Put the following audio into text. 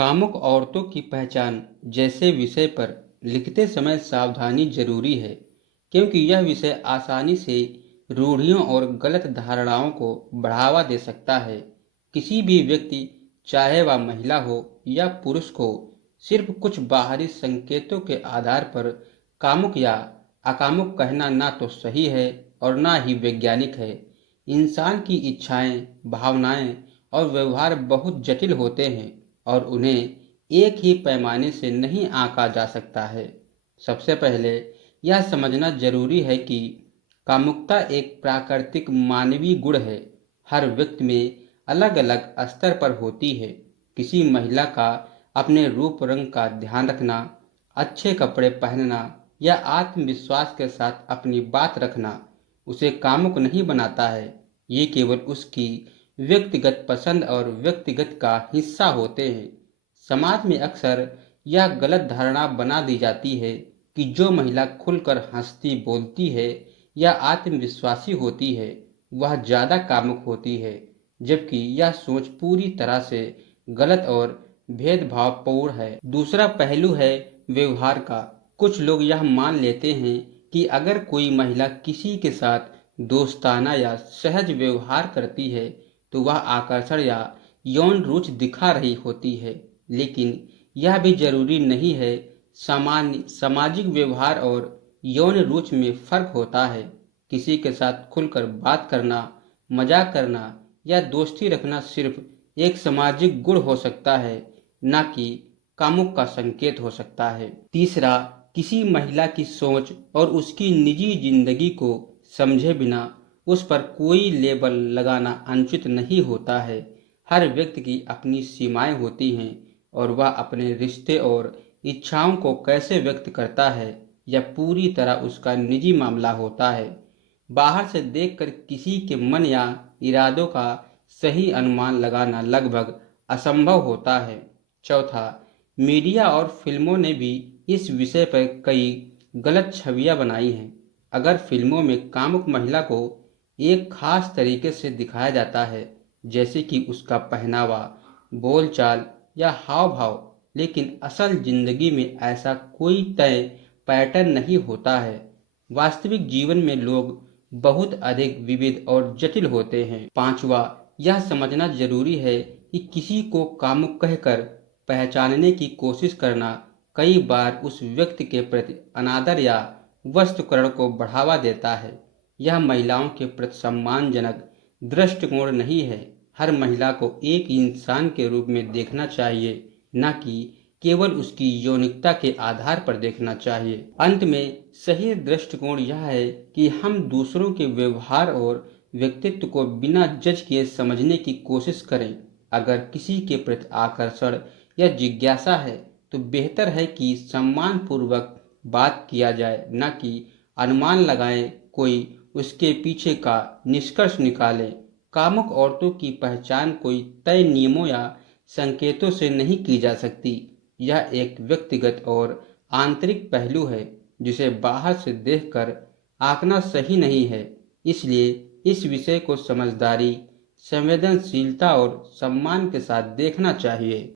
कामुक औरतों की पहचान जैसे विषय पर लिखते समय सावधानी जरूरी है, क्योंकि यह विषय आसानी से रूढ़ियों और गलत धारणाओं को बढ़ावा दे सकता है। किसी भी व्यक्ति, चाहे वह महिला हो या पुरुष को, सिर्फ कुछ बाहरी संकेतों के आधार पर कामुक या अकामुक कहना ना तो सही है और ना ही वैज्ञानिक है। इंसान की इच्छाएं, भावनाएं और व्यवहार बहुत जटिल होते हैं और उन्हें एक ही पैमाने से नहीं आंका जा सकता है। सबसे पहले यह समझना जरूरी है कि कामुकता एक प्राकृतिक मानवीय गुण है। हर व्यक्ति में अलग अलग स्तर पर होती है। किसी महिला का अपने रूप रंग का ध्यान रखना, अच्छे कपड़े पहनना या आत्मविश्वास के साथ अपनी बात रखना उसे कामुक नहीं बनाता है। ये केवल उसकी व्यक्तिगत पसंद और व्यक्तिगत का हिस्सा होते हैं। समाज में अक्सर यह गलत धारणा बना दी जाती है कि जो महिला खुलकर हंसती बोलती है या आत्मविश्वासी होती है वह ज्यादा कामुक होती है, जबकि यह सोच पूरी तरह से गलत और भेदभावपूर्ण है। दूसरा पहलू है व्यवहार का। कुछ लोग यह मान लेते हैं कि अगर कोई महिला किसी के साथ दोस्ताना या सहज व्यवहार करती है तो वह आकर्षण या यौन रुचि दिखा रही होती है, लेकिन यह भी जरूरी नहीं है। सामान्य सामाजिक व्यवहार और यौन रुचि में फर्क होता है। किसी के साथ खुलकर बात करना, मजाक करना या दोस्ती रखना सिर्फ एक सामाजिक गुण हो सकता है, न कि कामुक का संकेत हो सकता है। तीसरा, किसी महिला की सोच और उसकी निजी जिंदगी को समझे बिना उस पर कोई लेबल लगाना अनुचित नहीं होता है। हर व्यक्ति की अपनी सीमाएं होती हैं और वह अपने रिश्ते और इच्छाओं को कैसे व्यक्त करता है यह पूरी तरह उसका निजी मामला होता है। बाहर से देखकर किसी के मन या इरादों का सही अनुमान लगाना लगभग असंभव होता है। चौथा, मीडिया और फिल्मों ने भी इस विषय पर कई गलत छवियां बनाई हैं। अगर फिल्मों में कामुक महिला को एक खास तरीके से दिखाया जाता है, जैसे कि उसका पहनावा, बोलचाल या हाव भाव, लेकिन असल जिंदगी में ऐसा कोई तय पैटर्न नहीं होता है। वास्तविक जीवन में लोग बहुत अधिक विविध और जटिल होते हैं। पांचवा, यह समझना जरूरी है कि किसी को कामुक कहकर पहचानने की कोशिश करना कई बार उस व्यक्ति के प्रति अनादर या वस्तुकरण को बढ़ावा देता है। यह महिलाओं के प्रति सम्मानजनक दृष्टिकोण नहीं है। हर महिला को एक इंसान के रूप में देखना चाहिए, न कि केवल उसकी यौनिकता के आधार पर देखना चाहिए। अंत में सही दृष्टिकोण यह है कि हम दूसरों के व्यवहार और व्यक्तित्व को बिना जज किए समझने की कोशिश करें। अगर किसी के प्रति आकर्षण या जिज्ञासा है तो बेहतर है कि सम्मान पूर्वक बात किया जाए, न कि अनुमान लगाएं कोई उसके पीछे का निष्कर्ष निकाले। कामुक औरतों की पहचान कोई तय नियमों या संकेतों से नहीं की जा सकती। यह एक व्यक्तिगत और आंतरिक पहलू है जिसे बाहर से देखकर आंकना सही नहीं है। इसलिए इस विषय को समझदारी, संवेदनशीलता और सम्मान के साथ देखना चाहिए।